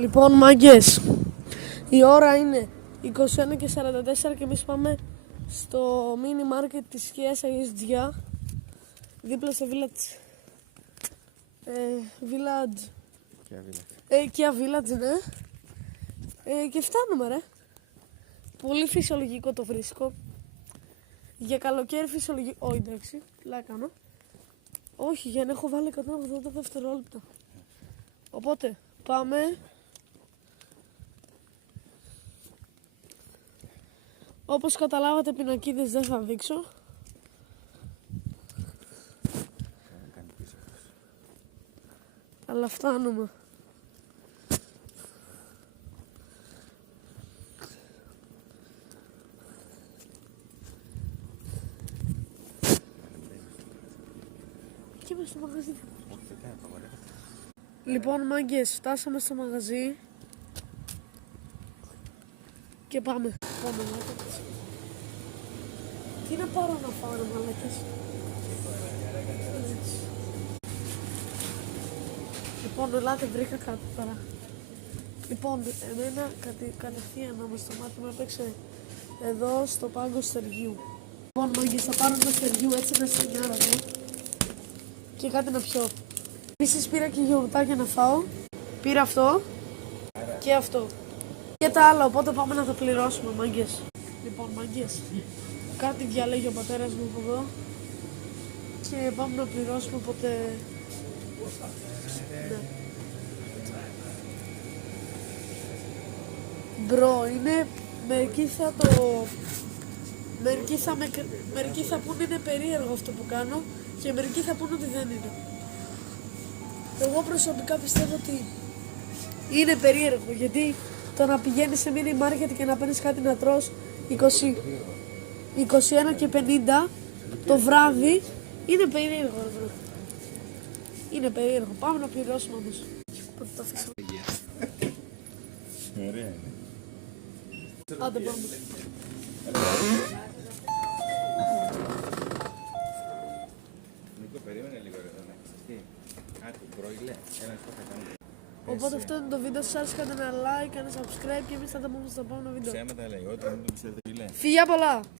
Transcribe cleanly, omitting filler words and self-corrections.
Λοιπόν, μάγκες, η ώρα είναι 21:44 και εμείς πάμε στο mini market της Kias Αγίας Τζιά, δίπλα στο Village. Kia Village, ναι. Και φτάνουμε, ρε. Πολύ φυσιολογικό το βρίσκω. Για καλοκαίρι φυσιολογικό. Όχι, εντάξει, λάκανο. Όχι, για να έχω βάλει 180 δευτερόλεπτα. Οπότε, πάμε. Όπως καταλάβατε, πινακίδες δεν θα δείξω. Αλλά φτάνουμε. Και είμαι στο μαγαζί. Λοιπόν, μάγκες, φτάσαμε στο μαγαζί. Και πάμε. Τι να πάρω να φάω, ρε μαλάκες. Λοιπόν, ελάτε, βρήκα κάτι τώρα. Λοιπόν, εμένα κατευθείαν όμως το μάτι μου έπαιξε εδώ στο πάγκο στεριού. Λοιπόν, μάγκες, θα πάρω ένα στεριού, έτσι ένα σινιάρα εδώ. Και κάτι να πιω. Επίσης πήρα και γιαουρτάκια να φάω. Πήρα αυτό και αυτό. Και τα άλλα, οπότε πάμε να τα πληρώσουμε, μάγκες. Λοιπόν, μάγκες, κάτι διαλέγει ο πατέρας μου από εδώ. Και πάμε να πληρώσουμε, οπότε... Ναι. Μπρο, είναι... Μερικοί θα πούνε είναι περίεργο αυτό που κάνω και μερικοί θα πούνε ότι δεν είναι. Εγώ προσωπικά πιστεύω ότι είναι περίεργο, γιατί το να πηγαίνεις σε mini market και να παίρνεις κάτι να τρως 21:50 το βράδυ είναι περίεργο, ρε. Είναι περίεργο. Πάμε να πληρώσουμε όμως. Το αφήσω. Ωραία είναι. Άντε πάμε. Νίκο, περίμενε λίγο εδώ να ξεστεί. Κάτι πρόειλε, ένα στο κατάλογο. Οπότε αυτό είναι το βίντεο. Σας άρεσε, κάντε ένα like, ένα subscribe και εμείς θα τα πούμε στο επόμενο βίντεο. Ψέματα λέει, όταν δεν το πιστεύετε, Φιλιά πολλά!